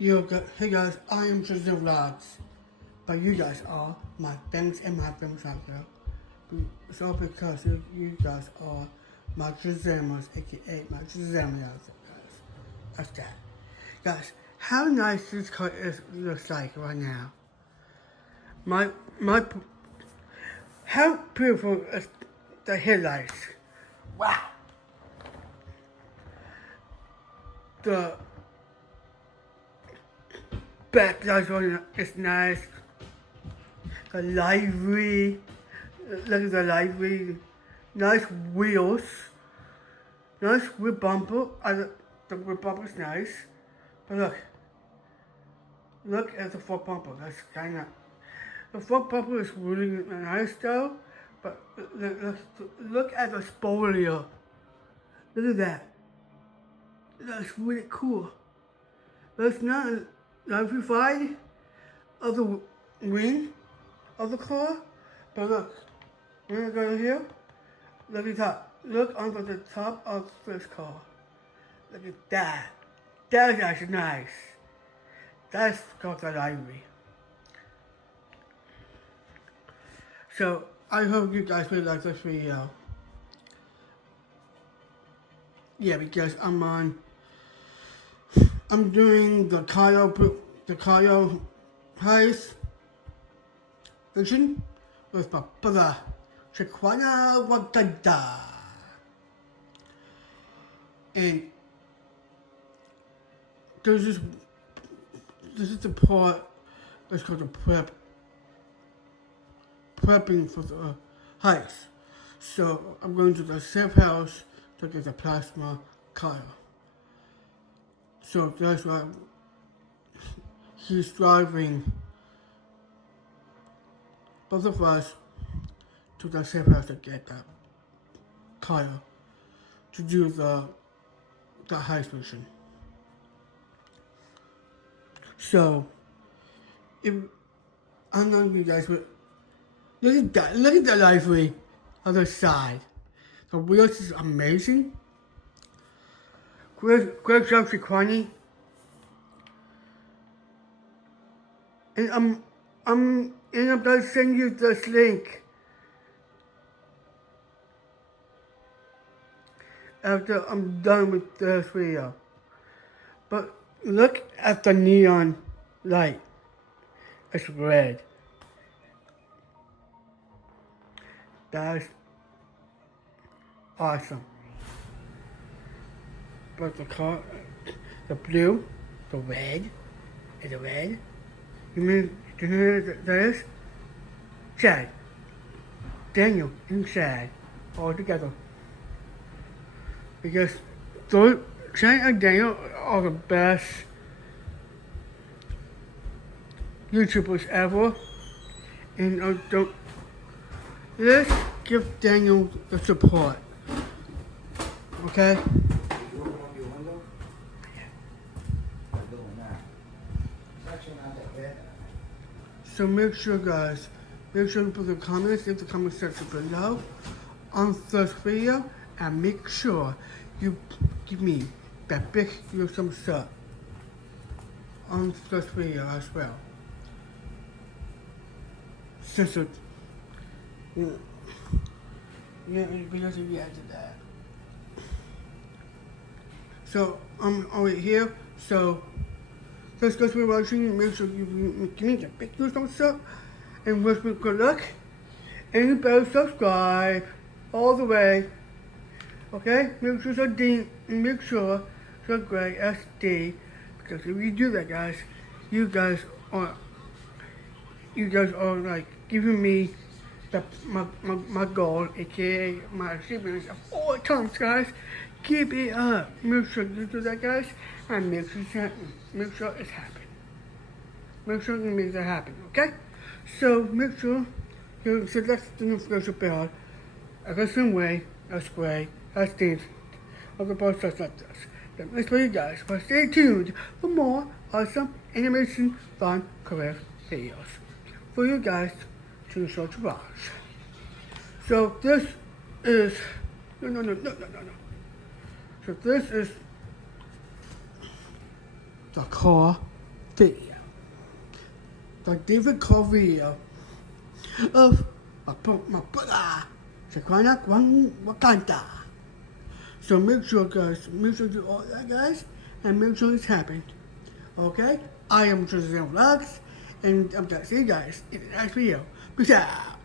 Hey guys, I am Tristan Vlogs, but you guys are my friends and my friends out there. So because you guys are my Trizammers, aka my Trizammers out there, guys. That's that. Guys, how nice this car looks like right now. My, how beautiful is the headlights. Wow. The backlights on it is nice. The livery, look at the livery. Nice wheels. Nice wheel bumper. The wheel bumper is nice. But look at the front bumper. That's kind of. The front bumper is really nice though. But look at the spoiler. Look at that. That's really cool. That's not amplified of the wing of the car. But look, when I go here, look at that. Look under the top of this car. Look at that. That's actually nice. That's called the library. So I hope you guys really like this video. Yeah, because I'm doing the Kyle Heist version with my brother, jkwone. And this is the part that's called the prepping for the heist. So I'm going to the safe house to get the plasma Kyle. So that's why he's driving both of us to the safe house to get that Kyle to do the heist mission. So if I know you guys would look at the library on the side. The wheels is amazing. Great job, jkwone. And I'm going to send you this link after I'm done with this video. But look at the neon light. It's red. That's awesome. But the car, the blue, the red, and the red. You know what that is? Chad, Daniel, and Chad all together. Because those Chad and Daniel are the best YouTubers ever. And let's give Daniel the support. Okay? So make sure guys, make sure you put the comments in the comment section below on this video, and make sure you give me that big thumbs up on this video as well. Since it, because you reacted to that. So I'm already here, so let's go to watching. Make sure you give me the big thumbs up and wish me good luck. And you better subscribe all the way. Okay? Make sure so great SD, because if you do that, guys, you guys are like giving me my goal, aka my achievements of all times, guys. Keep it up. Make sure you do that, guys, and make sure it's happening. Make sure you make that happen, okay? So make sure you select the notification bell the same way as great as these other posts like this. Then let's you guys, but stay tuned for more awesome animation fun career videos for you guys to show to watch. So this is no. So this is the car video. The difficult video of my brother, jkwone Wakanda. So make sure, guys, make sure to do all that, guys, and make sure it's happened. Okay? I am Tristan Vlogs, and I'm going to see you guys in the next video. Peace out.